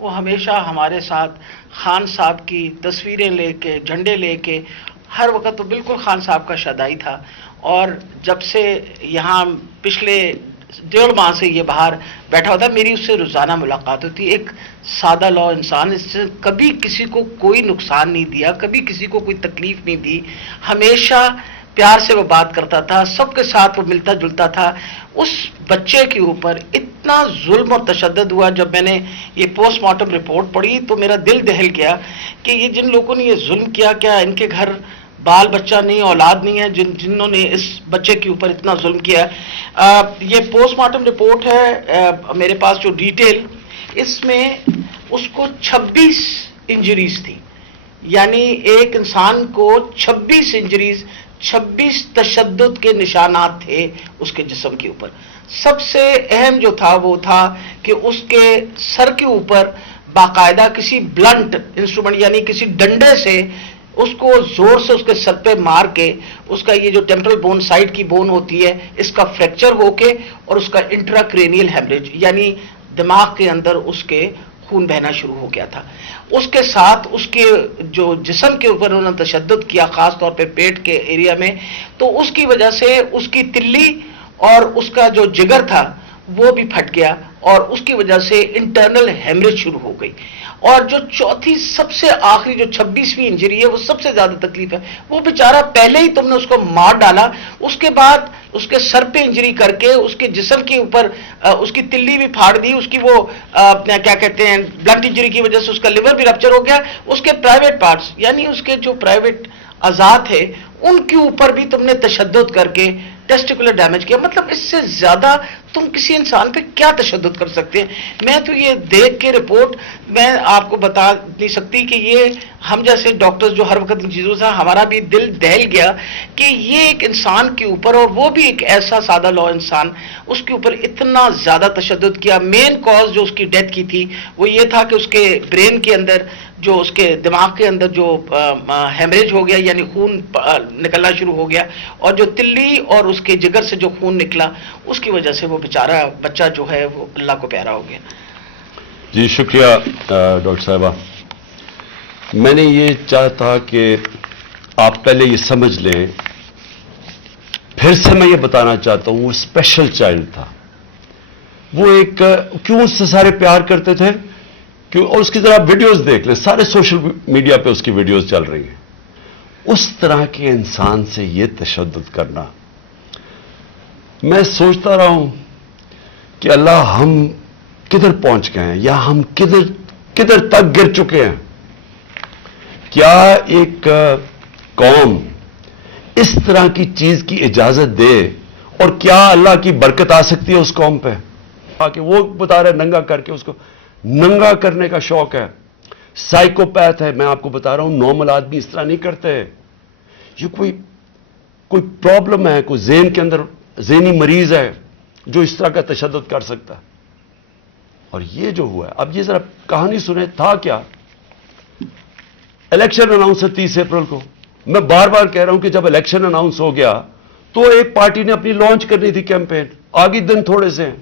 وہ ہمیشہ ہمارے ساتھ خان صاحب کی تصویریں لے کے، جھنڈے لے کے، ہر وقت تو بالکل خان صاحب کا شدائی تھا. اور جب سے یہاں پچھلے 1.5 ماہ سے یہ باہر بیٹھا ہوتا، میری اس سے روزانہ ملاقات ہوتی. ایک سادہ لو انسان، اس سے کبھی کسی کو کوئی نقصان نہیں دیا، کبھی کسی کو کوئی تکلیف نہیں دی، ہمیشہ پیار سے وہ بات کرتا تھا، سب کے ساتھ وہ ملتا جلتا تھا. اس بچے کے اوپر اتنا ظلم اور تشدد ہوا. جب میں نے یہ پوسٹ مارٹم رپورٹ پڑھی تو میرا دل دہل گیا کہ یہ جن لوگوں نے یہ ظلم کیا، کیا ان کے گھر بال بچہ نہیں، اولاد نہیں ہے جنہوں نے اس بچے کے اوپر اتنا ظلم کیا. یہ پوسٹ مارٹم رپورٹ ہے میرے پاس جو ڈیٹیل، اس میں اس کو 26 انجریز تھی. یعنی ایک انسان کو 26 انجریز، 26 تشدد کے نشانات تھے اس کے جسم کے اوپر. سب سے اہم جو تھا وہ تھا کہ اس کے سر کے اوپر باقاعدہ کسی بلنٹ انسٹرومنٹ یعنی کسی ڈنڈے سے اس کو زور سے اس کے سر پہ مار کے اس کا یہ جو ٹیمپرل بون سائڈ کی بون ہوتی ہے اس کا فریکچر ہو کے اور اس کا انٹراکرینیل ہیمریج یعنی دماغ کے اندر اس کے خون بہنا شروع ہو گیا تھا. اس کے ساتھ اس کے جو جسم کے اوپر انہوں نے تشدد کیا، خاص طور پہ پیٹ کے ایریا میں، تو اس کی وجہ سے اس کی تلی اور اس کا جو جگر تھا وہ بھی پھٹ گیا اور اس کی وجہ سے انٹرنل ہیمریج شروع ہو گئی. اور جو چوتھی سب سے آخری جو 26ویں انجری ہے وہ سب سے زیادہ تکلیف ہے. وہ بیچارہ پہلے ہی تم نے اس کو مار ڈالا، اس کے بعد اس کے سر پہ انجری کر کے اس کے جسم کے اوپر اس کی تلی بھی پھاڑ دی، اس کی وہ کیا کہتے ہیں بلنٹ انجری کی وجہ سے اس کا لیور بھی رپچر ہو گیا. اس کے پرائیویٹ پارٹس یعنی اس کے جو پرائیویٹ اعضاء تھے ان کے اوپر بھی تم نے تشدد کر کے ٹیسٹیکولر ڈیمیج کیا. مطلب اس سے زیادہ تم کسی انسان پہ کیا تشدد کر سکتے ہیں؟ میں تو یہ دیکھ کے رپورٹ میں آپ کو بتا نہیں سکتی کہ یہ ہم جیسے ڈاکٹرز جو ہر وقت ان چیزوں سے ہمارا بھی دل دہل گیا کہ یہ ایک انسان کے اوپر، اور وہ بھی ایک ایسا سادہ لو انسان، اس کے اوپر اتنا زیادہ تشدد کیا. مین کاز جو اس کی ڈیتھ کی تھی وہ یہ تھا کہ اس کے برین کے اندر جو اس کے دماغ کے اندر جو ہیمریج ہو گیا یعنی خون نکلنا شروع ہو گیا، اور جو تلی اور اس کے جگر سے جو خون نکلا اس کی وجہ سے وہ بیچارہ بچہ جو ہے وہ اللہ کو پیارا ہو گیا. جی شکریہ ڈاکٹر صاحبہ. میں نے یہ چاہا تھا کہ آپ پہلے یہ سمجھ لیں، پھر سے میں یہ بتانا چاہتا ہوں وہ اسپیشل چائلڈ تھا. وہ ایک کیوں اس سے سارے پیار کرتے تھے، اور اس کی ذرا ویڈیوز دیکھ لیں، سارے سوشل میڈیا پہ اس کی ویڈیوز چل رہی ہیں. اس طرح کے انسان سے یہ تشدد کرنا، میں سوچتا رہا ہوں کہ اللہ ہم کدھر پہنچ گئے ہیں یا ہم کدھر تک گر چکے ہیں. کیا ایک قوم اس طرح کی چیز کی اجازت دے، اور کیا اللہ کی برکت آ سکتی ہے اس قوم پہ؟ کہ وہ بتا رہے ننگا کر کے، اس کو ننگا کرنے کا شوق ہے. سائیکوپیتھ ہے، میں آپ کو بتا رہا ہوں. نارمل آدمی اس طرح نہیں کرتے. یہ کوئی پرابلم ہے، کوئی ذہن کے اندر ذہنی مریض ہے جو اس طرح کا تشدد کر سکتا ہے. اور یہ جو ہوا ہے، اب یہ ذرا کہانی سنیں. تھا کیا؟ الیکشن اناؤنس ہے 30 اپریل کو. میں بار بار کہہ رہا ہوں کہ جب الیکشن اناؤنس ہو گیا تو ایک پارٹی نے اپنی لانچ کرنی تھی کیمپین. آگے دن تھوڑے سے ہیں،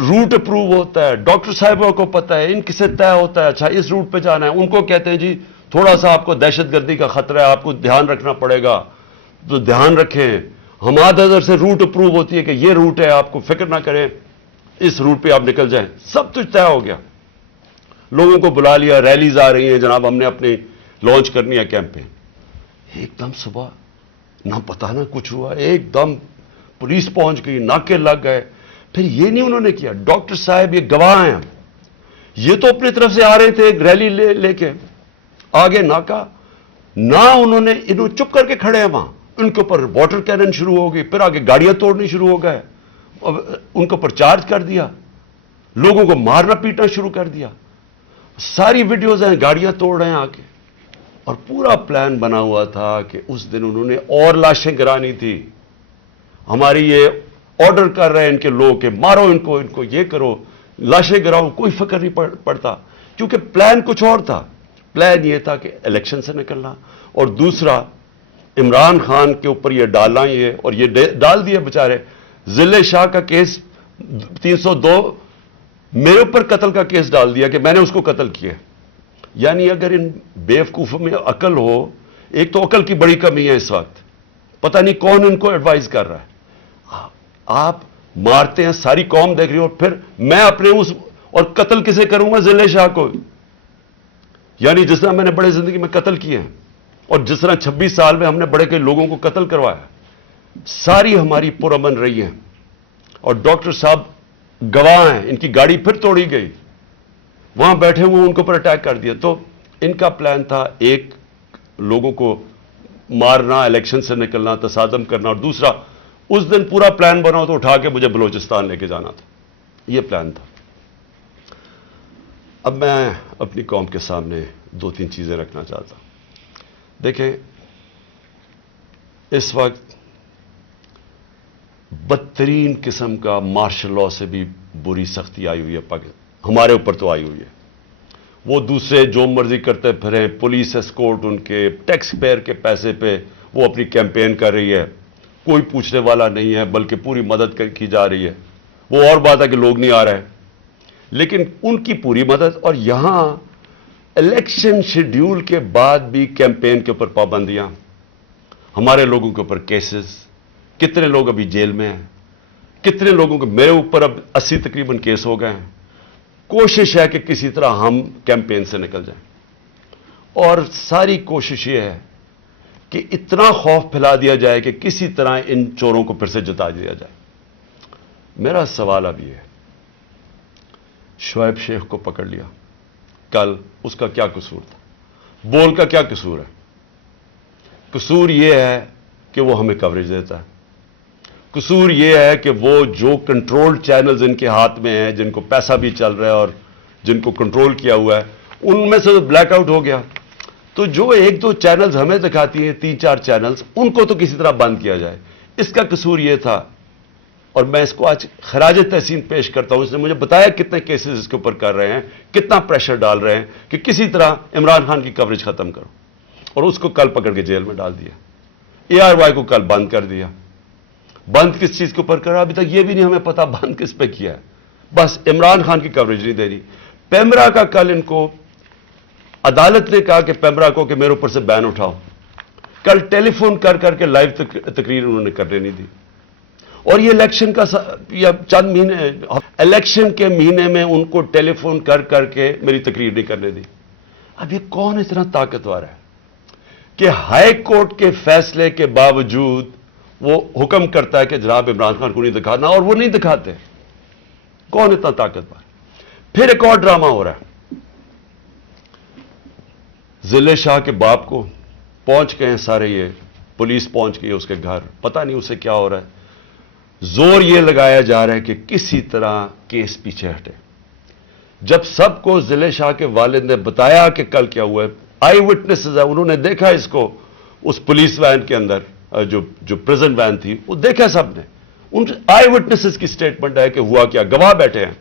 روٹ اپروو ہوتا ہے، ڈاکٹر صاحبوں کو پتا ہے، ان سے طے ہوتا ہے اچھا اس روٹ پہ جانا ہے. ان کو کہتے ہیں جی تھوڑا سا آپ کو دہشت گردی کا خطرہ ہے، آپ کو دھیان رکھنا پڑے گا، تو دھیان رکھیں. ہمارے ادھر سے روٹ اپروو ہوتی ہے کہ یہ روٹ ہے، آپ کو فکر نہ کریں، اس روٹ پہ آپ نکل جائیں. سب کچھ طے ہو گیا. لوگوں کو بلا لیا، ریلیز آ رہی ہیں، جناب ہم نے اپنی لانچ کرنی ہے کیمپین. ایک دم صبح نہ پتہ نہ کچھ ہوا، ایک دم پولیس پہنچ گئی، ناکے لگ گئے. پھر یہ نہیں انہوں نے کیا، ڈاکٹر صاحب یہ گواہ ہیں، یہ تو اپنی طرف سے آ رہے تھے ایک ریلی لے کے، آگے ناکا نہ انہوں چپ کر کے کھڑے ہیں وہاں. ان کے اوپر واٹر کینن شروع ہو گئی، پھر آگے گاڑیاں توڑنی شروع ہو گئے، ان کے اوپر چارج کر دیا، لوگوں کو مارنا پیٹنا شروع کر دیا. ساری ویڈیوز ہیں، گاڑیاں توڑ رہے ہیں آ کے. اور پورا پلان بنا ہوا تھا کہ اس دن انہوں نے اور لاشیں گرانی تھی. ہماری یہ آرڈر کر رہے ہیں ان کے لوگ کہ مارو ان کو یہ کرو، لاشیں گراؤ، کوئی فکر نہیں پڑتا. کیونکہ پلان کچھ اور تھا. پلان یہ تھا کہ الیکشن سے نکلنا، اور دوسرا عمران خان کے اوپر یہ ڈالنا، یہ اور یہ ڈال دیا بیچارے. ضلع شاہ کا کیس 302 میرے اوپر قتل کا کیس ڈال دیا کہ میں نے اس کو قتل کیا. یعنی اگر ان بیوقوفوں میں عقل ہو, ایک تو عقل کی بڑی کمی ہے اس وقت, پتہ نہیں کون ان کو ایڈوائز کر رہا ہے. آپ مارتے ہیں, ساری قوم دیکھ رہی ہو, پھر میں اپنے اس اور قتل کسے کروں گا؟ ضلع شاہ کو. یعنی جس طرح میں نے بڑے زندگی میں قتل کیے ہیں اور جس طرح 26 سال میں ہم نے بڑے کئی لوگوں کو قتل کروایا, ساری ہماری پرامن رہی ہیں. اور ڈاکٹر صاحب گواہ ہیں, ان کی گاڑی پھر توڑی گئی, وہاں بیٹھے ہوئے ان کے اوپر اٹیک کر دیا. تو ان کا پلان تھا ایک لوگوں کو مارنا, الیکشن سے نکلنا, تصادم کرنا, اور دوسرا اس دن پورا پلان بنا تو اٹھا کے مجھے بلوچستان لے کے جانا تھا. یہ پلان تھا. اب میں اپنی قوم کے سامنے 2-3 چیزیں رکھنا چاہتا ہوں. دیکھیں, اس وقت بدترین قسم کا مارشل لاء سے بھی بری سختی آئی ہوئی ہے ہمارے اوپر تو آئی ہوئی ہے. وہ دوسرے جو مرضی کرتے پھریں, پولیس اسکورٹ ان کے ٹیکس پیئر کے پیسے پہ وہ اپنی کیمپین کر رہی ہے, کوئی پوچھنے والا نہیں ہے, بلکہ پوری مدد کی جا رہی ہے. وہ اور بات ہے کہ لوگ نہیں آ رہے, لیکن ان کی پوری مدد. اور یہاں الیکشن شیڈیول کے بعد بھی کیمپین کے اوپر پابندیاں, ہمارے لوگوں کے اوپر کیسز, کتنے لوگ ابھی جیل میں ہیں, کتنے لوگوں کے, میرے اوپر اب 80 تقریباً کیس ہو گئے ہیں. کوشش ہے کہ کسی طرح ہم کیمپین سے نکل جائیں, اور ساری کوشش یہ ہے کہ اتنا خوف پھیلا دیا جائے کہ کسی طرح ان چوروں کو پھر سے جتا دیا جائے. میرا سوال اب یہ ہے, شعیب شیخ کو پکڑ لیا کل, اس کا کیا قصور تھا؟ بول کا کیا قصور ہے؟ قصور یہ ہے کہ وہ ہمیں کوریج دیتا ہے. قصور یہ ہے کہ وہ جو کنٹرول چینلز ان کے ہاتھ میں ہیں, جن کو پیسہ بھی چل رہا ہے اور جن کو کنٹرول کیا ہوا ہے, ان میں سے بلیک آؤٹ ہو گیا. تو جو 1-2 چینلز ہمیں دکھاتی ہیں, 3-4 چینلز, ان کو تو کسی طرح بند کیا جائے. اس کا قصور یہ تھا, اور میں اس کو آج خراج تحسین پیش کرتا ہوں. اس نے مجھے بتایا کتنے کیسز اس کے اوپر کر رہے ہیں, کتنا پریشر ڈال رہے ہیں کہ کسی طرح عمران خان کی کوریج ختم کرو. اور اس کو کل پکڑ کے جیل میں ڈال دیا. ARY کو کل بند کر دیا. بند کس چیز کے اوپر کرا ابھی تک یہ بھی نہیں ہمیں پتا بند کس پہ کیا ہے. بس عمران خان کی کوریج نہیں دے رہی. پیمرا کا کل ان کو عدالت نے کہا کہ پیمرا کو کہ میرے اوپر سے بین اٹھاؤ. کل ٹیلی فون کر کر کے لائیو تقریر انہوں نے کرنے نہیں دی. اور یہ الیکشن کا یا چند مہینے, الیکشن کے مہینے میں ان کو ٹیلی فون کر کر کے میری تقریر نہیں کرنے دی. اب یہ کون اتنا طاقتور ہے کہ ہائی کورٹ کے فیصلے کے باوجود وہ حکم کرتا ہے کہ جناب عمران خان کو نہیں دکھانا, اور وہ نہیں دکھاتے؟ کون اتنا طاقتور؟ پھر ایک اور ڈرامہ ہو رہا ہے. ضلع شاہ کے باپ کو پہنچ گئے ہیں سارے, یہ پولیس پہنچ گئی ہے اس کے گھر, پتہ نہیں اسے کیا ہو رہا ہے. زور یہ لگایا جا رہا ہے کہ کسی طرح کیس پیچھے ہٹے. جب سب کو ضلع شاہ کے والد نے بتایا کہ کل کیا ہوا ہے, آئی وٹنسز ہے, انہوں نے دیکھا اس کو اس پولیس وین کے اندر, جو پریزن وین تھی, وہ دیکھا سب نے. ان آئی وٹنسز کی سٹیٹمنٹ ہے کہ ہوا کیا, گواہ بیٹھے ہیں.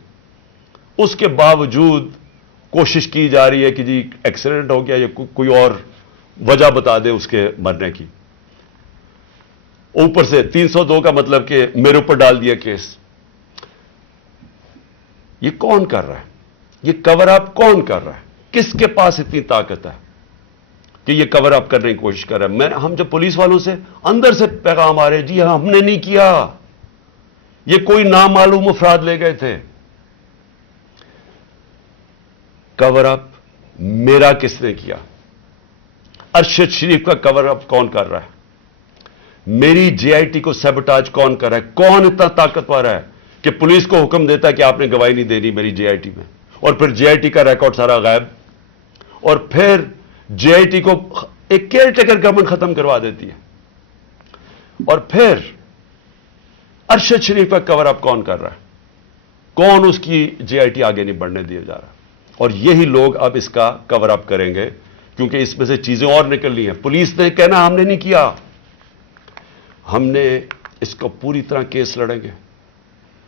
اس کے باوجود کوشش کی جا رہی ہے کہ جی ایکسیڈنٹ ہو گیا یا کوئی اور وجہ بتا دے اس کے مرنے کی. اوپر سے 302 کا مطلب کہ میرے اوپر ڈال دیا کیس. یہ کون کر رہا ہے؟ یہ کور اپ کون کر رہا ہے؟ کس کے پاس اتنی طاقت ہے کہ یہ کور اپ کرنے کی کوشش کر رہا ہے؟ ہم جب پولیس والوں سے اندر سے پیغام آ رہے, جی ہاں ہم نے نہیں کیا, یہ کوئی نامعلوم افراد لے گئے تھے. کور اپ میرا کس نے کیا؟ ارشد شریف کا کور اپ کون کر رہا ہے؟ میری JIT کو سیبوٹاج کون کر رہا ہے؟ کون اتنا طاقتور ہے کہ پولیس کو حکم دیتا ہے کہ آپ نے گواہی نہیں دینی میری JIT میں, اور پھر JIT کا ریکارڈ سارا غائب, اور پھر JIT کو ایک کیئر ٹیکر گورنمنٹ ختم کروا دیتی ہے. اور پھر ارشد شریف کا کور اپ کون کر رہا ہے؟ کون اس کی JIT آگے نہیں بڑھنے دیا جا رہا؟ اور یہی لوگ اب اس کا کور اپ کریں گے, کیونکہ اس میں سے چیزیں اور نکلنی ہیں. پولیس نے کہنا ہم نے نہیں کیا, ہم نے اس کو پوری طرح کیس لڑیں گے.